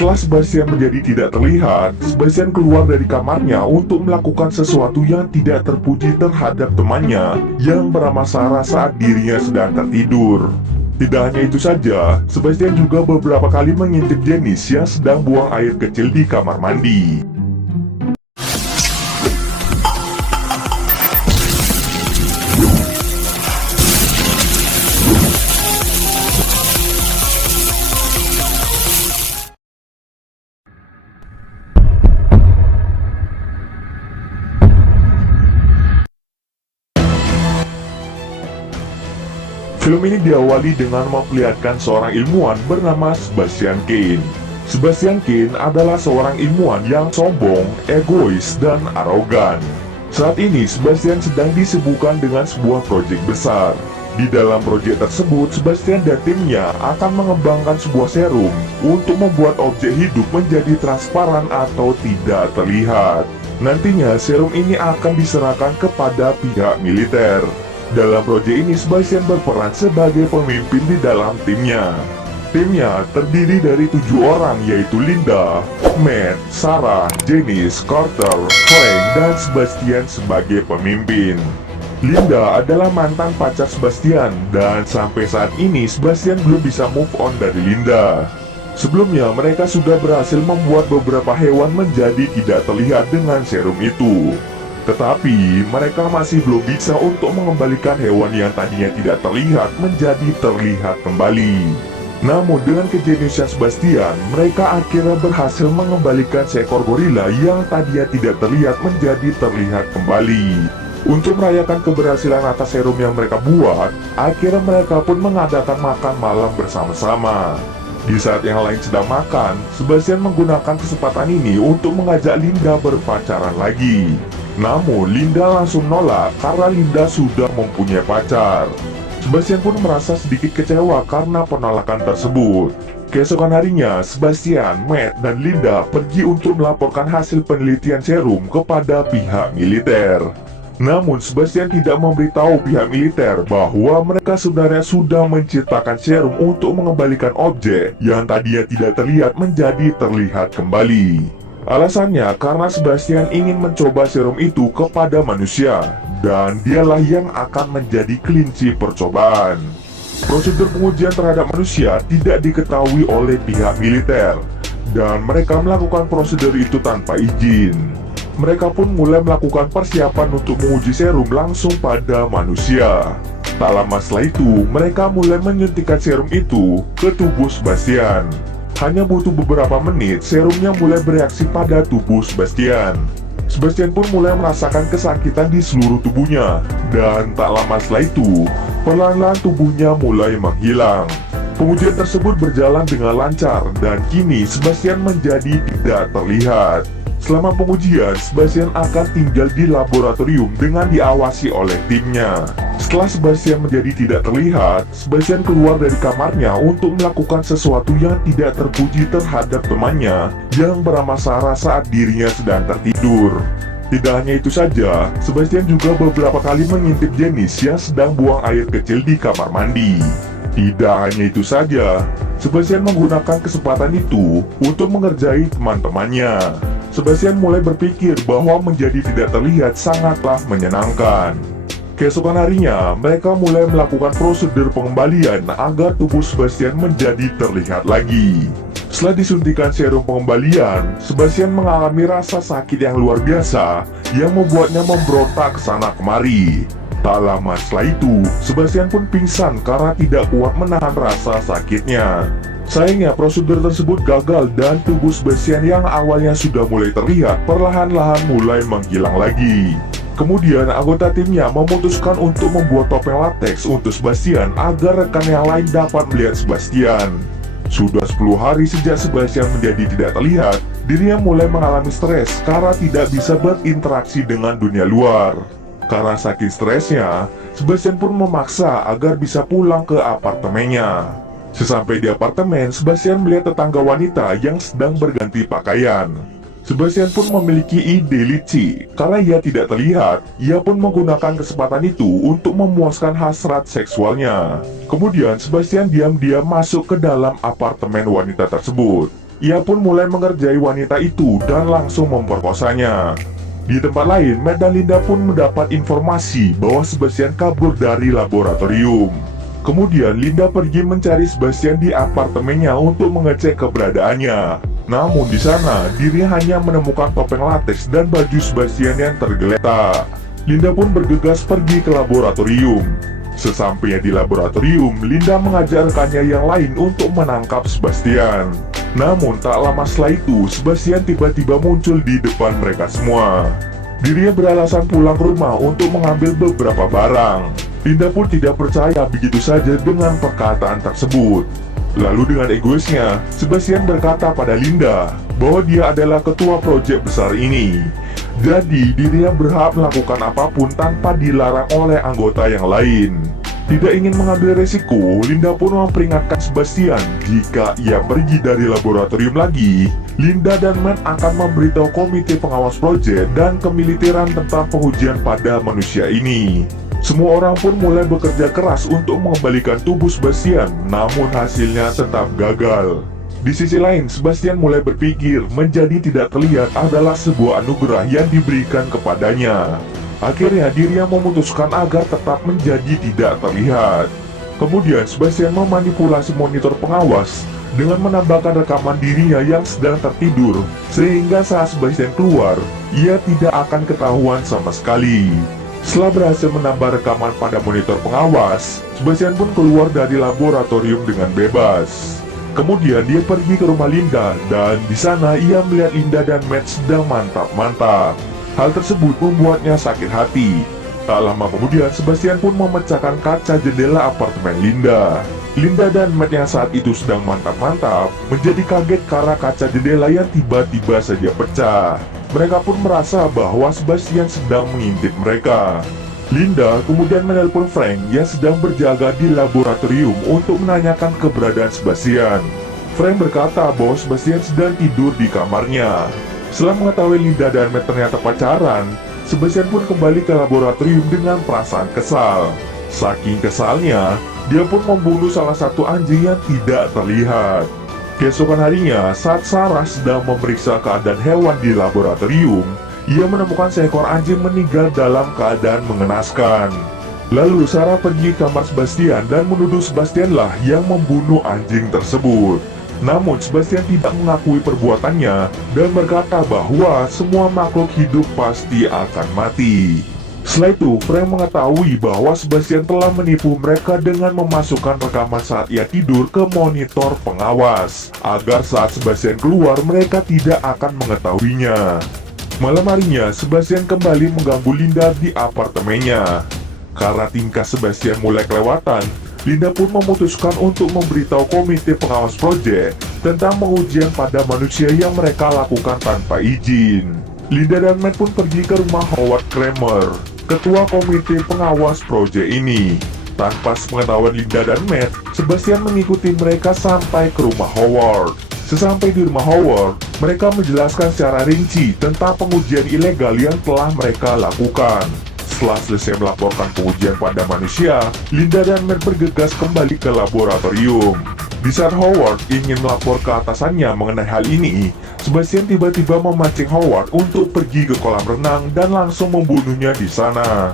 Setelah Sebastian menjadi tidak terlihat, Sebastian keluar dari kamarnya untuk melakukan sesuatu yang tidak terpuji terhadap temannya yang bernama Sarah saat dirinya sedang tertidur. Tidak hanya itu saja, Sebastian juga beberapa kali mengintip Janice yang sedang buang air kecil di kamar mandi. Film ini diawali dengan memperlihatkan seorang ilmuwan bernama Sebastian Kane. Sebastian Kane adalah seorang ilmuwan yang sombong, egois, dan arogan. Saat ini Sebastian sedang disibukkan dengan sebuah proyek besar. Di dalam proyek tersebut, Sebastian dan timnya akan mengembangkan sebuah serum untuk membuat objek hidup menjadi transparan atau tidak terlihat. Nantinya serum ini akan diserahkan kepada pihak militer. Dalam proyek ini Sebastian berperan sebagai pemimpin di dalam timnya. Timnya terdiri dari 7 orang, yaitu Linda, Matt, Sarah, Janice, Carter, Frank, dan Sebastian sebagai pemimpin. Linda adalah mantan pacar Sebastian, dan sampai saat ini Sebastian belum bisa move on dari Linda. Sebelumnya mereka sudah berhasil membuat beberapa hewan menjadi tidak terlihat dengan serum itu. Tetapi mereka masih belum bisa untuk mengembalikan hewan yang tadinya tidak terlihat menjadi terlihat kembali. Namun dengan kejeniusan Sebastian, mereka akhirnya berhasil mengembalikan seekor gorila yang tadinya tidak terlihat menjadi terlihat kembali. Untuk merayakan keberhasilan atas serum yang mereka buat, akhirnya mereka pun mengadakan makan malam bersama-sama. Di saat yang lain sedang makan, Sebastian menggunakan kesempatan ini untuk mengajak Linda berpacaran lagi. Namun Linda langsung nolak karena Linda sudah mempunyai pacar. Sebastian pun merasa sedikit kecewa karena penolakan tersebut. Keesokan harinya, Sebastian, Matt, dan Linda pergi untuk melaporkan hasil penelitian serum kepada pihak militer. Namun Sebastian tidak memberitahu pihak militer bahwa mereka sebenarnya sudah menciptakan serum untuk mengembalikan objek yang tadinya tidak terlihat menjadi terlihat kembali. Alasannya karena Sebastian ingin mencoba serum itu kepada manusia, dan dialah yang akan menjadi kelinci percobaan. Prosedur pengujian terhadap manusia tidak diketahui oleh pihak militer, dan mereka melakukan prosedur itu tanpa izin. Mereka pun mulai melakukan persiapan untuk menguji serum langsung pada manusia. Tak lama setelah itu, mereka mulai menyuntikkan serum itu ke tubuh Sebastian. Hanya butuh beberapa menit, serumnya mulai bereaksi pada tubuh Sebastian. Sebastian pun mulai merasakan kesakitan di seluruh tubuhnya, dan tak lama setelah itu, perlahan-lahan tubuhnya mulai menghilang. Pengujian tersebut berjalan dengan lancar, dan kini Sebastian menjadi tidak terlihat. Selama pengujian, Sebastian akan tinggal di laboratorium dengan diawasi oleh timnya. Setelah Sebastian menjadi tidak terlihat, Sebastian keluar dari kamarnya untuk melakukan sesuatu yang tidak terpuji terhadap temannya yang bernama Sarah saat dirinya sedang tertidur. Tidak hanya itu saja, Sebastian juga beberapa kali mengintip Janice yang sedang buang air kecil di kamar mandi. Tidak hanya itu saja, Sebastian menggunakan kesempatan itu untuk mengerjai teman-temannya. Sebastian mulai berpikir bahwa menjadi tidak terlihat sangatlah menyenangkan. Keesokan harinya, mereka mulai melakukan prosedur pengembalian agar tubuh Sebastian menjadi terlihat lagi. Setelah disuntikan serum pengembalian, Sebastian mengalami rasa sakit yang luar biasa yang membuatnya memberontak ke sana kemari. Tak lama setelah itu, Sebastian pun pingsan karena tidak kuat menahan rasa sakitnya. Sayangnya prosedur tersebut gagal dan tubuh Sebastian yang awalnya sudah mulai terlihat perlahan-lahan mulai menghilang lagi. Kemudian anggota timnya memutuskan untuk membuat topeng latex untuk Sebastian agar rekan yang lain dapat melihat Sebastian. Sudah 10 hari sejak Sebastian menjadi tidak terlihat, dirinya mulai mengalami stres karena tidak bisa berinteraksi dengan dunia luar. Karena saking stresnya, Sebastian pun memaksa agar bisa pulang ke apartemennya. Sesampai di apartemen, Sebastian melihat tetangga wanita yang sedang berganti pakaian. Sebastian pun memiliki ide licik. Karena ia tidak terlihat, ia pun menggunakan kesempatan itu untuk memuaskan hasrat seksualnya. Kemudian Sebastian diam-diam masuk ke dalam apartemen wanita tersebut. Ia pun mulai mengerjai wanita itu dan langsung memperkosanya. Di tempat lain, Matt dan Linda pun mendapat informasi bahwa Sebastian kabur dari laboratorium. Kemudian Linda pergi mencari Sebastian di apartemennya untuk mengecek keberadaannya. Namun di sana, dirinya hanya menemukan topeng latex dan baju Sebastian yang tergeletak. Linda pun bergegas pergi ke laboratorium. Sesampainya di laboratorium, Linda mengajak rekannya yang lain untuk menangkap Sebastian. Namun tak lama setelah itu, Sebastian tiba-tiba muncul di depan mereka semua. Dirinya beralasan pulang ke rumah untuk mengambil beberapa barang. Linda pun tidak percaya begitu saja dengan perkataan tersebut. Lalu dengan egoisnya, Sebastian berkata pada Linda bahwa dia adalah ketua proyek besar ini. Jadi dirinya berhak melakukan apapun tanpa dilarang oleh anggota yang lain. Tidak ingin mengambil resiko, Linda pun memperingatkan Sebastian jika ia pergi dari laboratorium lagi, Linda dan Matt akan memberitahu komite pengawas proyek dan kemiliteran tentang pengujian pada manusia ini. Semua orang pun mulai bekerja keras untuk mengembalikan tubuh Sebastian, namun hasilnya tetap gagal. Di sisi lain, Sebastian mulai berpikir menjadi tidak terlihat adalah sebuah anugerah yang diberikan kepadanya. Akhirnya dirinya memutuskan agar tetap menjadi tidak terlihat. Kemudian Sebastian memanipulasi monitor pengawas dengan menambahkan rekaman dirinya yang sedang tertidur, sehingga saat Sebastian keluar, ia tidak akan ketahuan sama sekali. Setelah berhasil menambah rekaman pada monitor pengawas, Sebastian pun keluar dari laboratorium dengan bebas. Kemudian dia pergi ke rumah Linda dan di sana ia melihat Linda dan Matt sedang mantap-mantap. Hal tersebut membuatnya sakit hati. Tak lama kemudian Sebastian pun memecahkan kaca jendela apartemen Linda. Linda dan Matt yang saat itu sedang mantap-mantap menjadi kaget karena kaca jendela yang tiba-tiba saja pecah. Mereka pun merasa bahwa Sebastian sedang mengintip mereka. Linda kemudian menelpon Frank yang sedang berjaga di laboratorium untuk menanyakan keberadaan Sebastian. Frank berkata bahwa Sebastian sedang tidur di kamarnya. Setelah mengetahui Linda dan Matt ternyata pacaran, Sebastian pun kembali ke laboratorium dengan perasaan kesal. Saking kesalnya, dia pun membunuh salah satu anjing yang tidak terlihat. Keesokan harinya, saat Sarah sedang memeriksa keadaan hewan di laboratorium, ia menemukan seekor anjing meninggal dalam keadaan mengenaskan. Lalu Sarah pergi ke kamar Sebastian dan menuduh Sebastianlah yang membunuh anjing tersebut. Namun Sebastian tidak mengakui perbuatannya dan berkata bahwa semua makhluk hidup pasti akan mati. Setelah itu, Frank mengetahui bahwa Sebastian telah menipu mereka dengan memasukkan rekaman saat ia tidur ke monitor pengawas, agar saat Sebastian keluar mereka tidak akan mengetahuinya. Malam harinya, Sebastian kembali mengganggu Linda di apartemennya. Karena tingkah Sebastian mulai kelewatan, Linda pun memutuskan untuk memberitahu komite pengawas proyek tentang pengujian pada manusia yang mereka lakukan tanpa izin. Linda dan Matt pun pergi ke rumah Howard Kramer, ketua komite pengawas proyek ini. Tanpa sepengetahuan Linda dan Matt, Sebastian mengikuti mereka sampai ke rumah Howard. Sesampai di rumah Howard, mereka menjelaskan secara rinci tentang pengujian ilegal yang telah mereka lakukan. Setelah selesai melaporkan pengujian pada manusia, Linda dan Matt bergegas kembali ke laboratorium. Di saat Howard ingin melapor ke atasannya mengenai hal ini, Sebastian tiba-tiba memancing Howard untuk pergi ke kolam renang dan langsung membunuhnya di sana.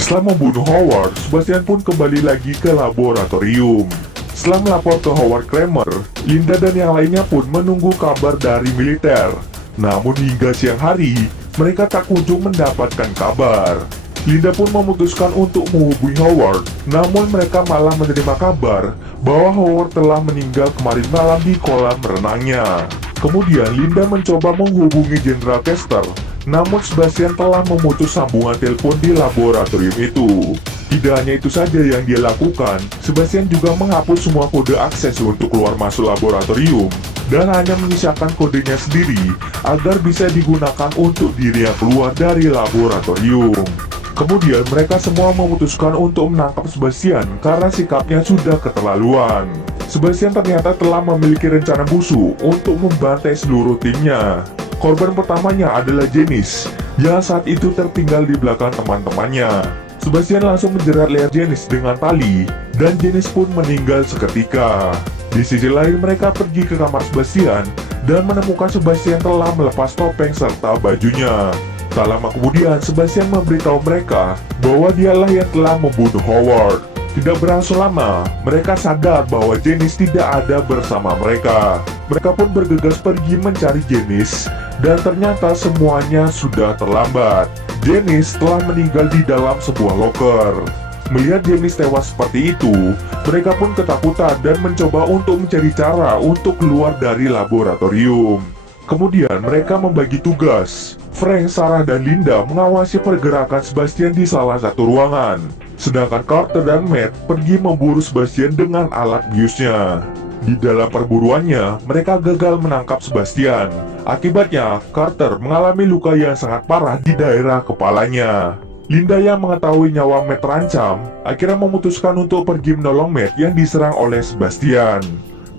Setelah membunuh Howard, Sebastian pun kembali lagi ke laboratorium. Setelah melapor ke Howard Kramer, Linda dan yang lainnya pun menunggu kabar dari militer. Namun hingga siang hari, mereka tak kunjung mendapatkan kabar. Linda pun memutuskan untuk menghubungi Howard, namun mereka malah menerima kabar bahwa Howard telah meninggal kemarin malam di kolam renangnya. Kemudian Linda mencoba menghubungi Jenderal Kester, namun Sebastian telah memutus sambungan telepon di laboratorium itu. Tidak hanya itu saja yang dia lakukan, Sebastian juga menghapus semua kode akses untuk keluar masuk laboratorium dan hanya menyisakan kodenya sendiri agar bisa digunakan untuk dirinya keluar dari laboratorium. Kemudian mereka semua memutuskan untuk menangkap Sebastian karena sikapnya sudah keterlaluan. Sebastian ternyata telah memiliki rencana busuk untuk membantai seluruh timnya. Korban pertamanya adalah Janice, yang saat itu tertinggal di belakang teman-temannya. Sebastian langsung menjerat leher Janice dengan tali, dan Janice pun meninggal seketika. Di sisi lain mereka pergi ke kamar Sebastian, dan menemukan Sebastian telah melepas topeng serta bajunya. Tak lama kemudian, Sebastian memberitahu mereka bahwa dialah yang telah membunuh Howard. Tidak berlangsung lama, mereka sadar bahwa Janice tidak ada bersama mereka. Mereka pun bergegas pergi mencari Janice, dan ternyata semuanya sudah terlambat. Janice telah meninggal di dalam sebuah loker. Melihat Janice tewas seperti itu, mereka pun ketakutan dan mencoba untuk mencari cara untuk keluar dari laboratorium. Kemudian mereka membagi tugas. Frank, Sarah, dan Linda mengawasi pergerakan Sebastian di salah satu ruangan. Sedangkan Carter dan Matt pergi memburu Sebastian dengan alat biusnya. Di dalam perburuannya, mereka gagal menangkap Sebastian. Akibatnya, Carter mengalami luka yang sangat parah di daerah kepalanya. Linda yang mengetahui nyawa Matt terancam, akhirnya memutuskan untuk pergi menolong Matt yang diserang oleh Sebastian.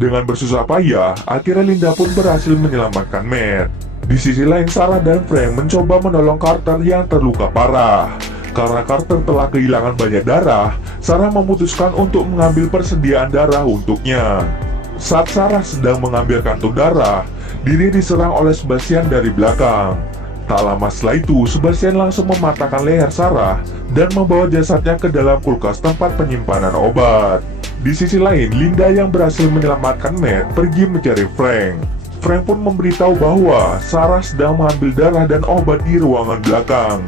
Dengan bersusah payah, akhirnya Linda pun berhasil menyelamatkan Matt. Di sisi lain, Sarah dan Frank mencoba menolong Carter yang terluka parah. Karena Carter telah kehilangan banyak darah, Sarah memutuskan untuk mengambil persediaan darah untuknya. Saat Sarah sedang mengambil kantung darah, dirinya diserang oleh Sebastian dari belakang. Tak lama setelah itu, Sebastian langsung mematahkan leher Sarah dan membawa jasadnya ke dalam kulkas tempat penyimpanan obat. Di sisi lain, Linda yang berhasil menyelamatkan Matt pergi mencari Frank. Frank pun memberitahu bahwa Sarah sedang mengambil darah dan obat di ruangan belakang.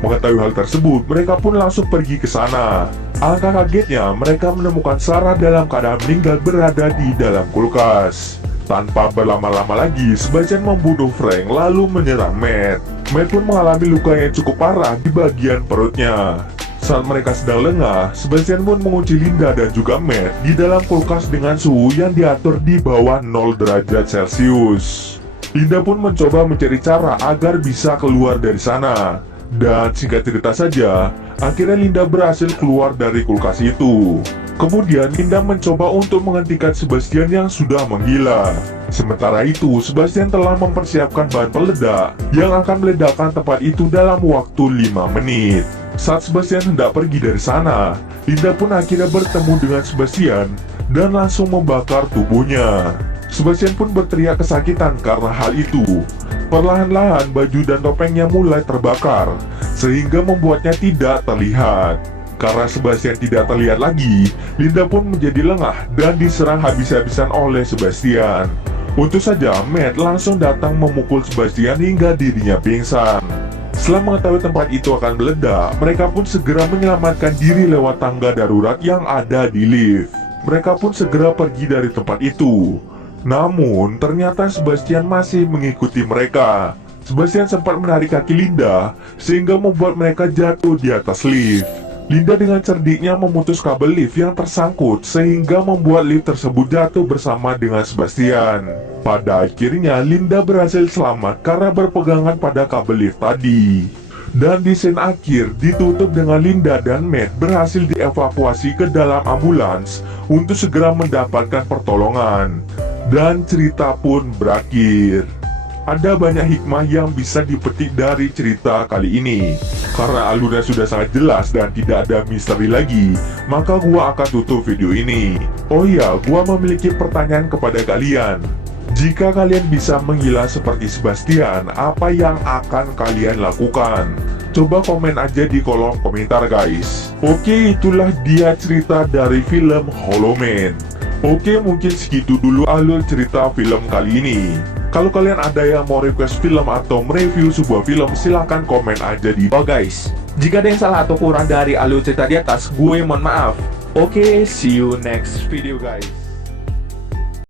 Mengetahui hal tersebut, mereka pun langsung pergi ke sana. Alangkah kagetnya, mereka menemukan Sarah dalam keadaan meninggal berada di dalam kulkas. Tanpa berlama-lama lagi, Sebastian membunuh Frank lalu menyerang Matt. Matt pun mengalami luka yang cukup parah di bagian perutnya. Saat mereka sedang lengah, Sebastian pun mengunci Linda dan juga Matt di dalam kulkas dengan suhu yang diatur di bawah 0 derajat Celcius. Linda pun mencoba mencari cara agar bisa keluar dari sana. Dan singkat cerita saja, akhirnya Linda berhasil keluar dari kulkas itu. Kemudian Linda mencoba untuk menghentikan Sebastian yang sudah menggila. Sementara itu, Sebastian telah mempersiapkan bahan peledak yang akan meledakkan tempat itu dalam waktu 5 menit. Saat Sebastian hendak pergi dari sana, Linda pun akhirnya bertemu dengan Sebastian dan langsung membakar tubuhnya. Sebastian pun berteriak kesakitan karena hal itu. Perlahan-lahan baju dan topengnya mulai terbakar, sehingga membuatnya tidak terlihat. Karena Sebastian tidak terlihat lagi, Linda pun menjadi lengah dan diserang habis-habisan oleh Sebastian. Untung saja Matt langsung datang memukul Sebastian hingga dirinya pingsan. Setelah mengetahui tempat itu akan meledak, mereka pun segera menyelamatkan diri lewat tangga darurat yang ada di lift. Mereka pun segera pergi dari tempat itu. Namun, ternyata Sebastian masih mengikuti mereka. Sebastian sempat menarik kaki Linda, sehingga membuat mereka jatuh di atas lift. Linda dengan cerdiknya memutus kabel lift yang tersangkut, sehingga membuat lift tersebut jatuh bersama dengan Sebastian. Pada akhirnya, Linda berhasil selamat karena berpegangan pada kabel lift tadi. Dan di scene akhir ditutup dengan Linda dan Matt berhasil dievakuasi ke dalam ambulans untuk segera mendapatkan pertolongan. Dan cerita pun berakhir. Ada banyak hikmah yang bisa dipetik dari cerita kali ini. Karena alurnya sudah sangat jelas dan tidak ada misteri lagi, maka gua akan tutup video ini. Oh iya, gua memiliki pertanyaan kepada kalian. Jika kalian bisa menghilang seperti Sebastian, apa yang akan kalian lakukan? Coba komen aja di kolom komentar guys. Oke, itulah dia cerita dari film Hollow Man. Oke, mungkin segitu dulu alur cerita film kali ini. Kalau kalian ada yang mau request film atau mereview sebuah film, silahkan komen aja di bawah guys. Jika ada yang salah atau kurang dari alur cerita di atas, gue mohon maaf. Oke, see you next video guys.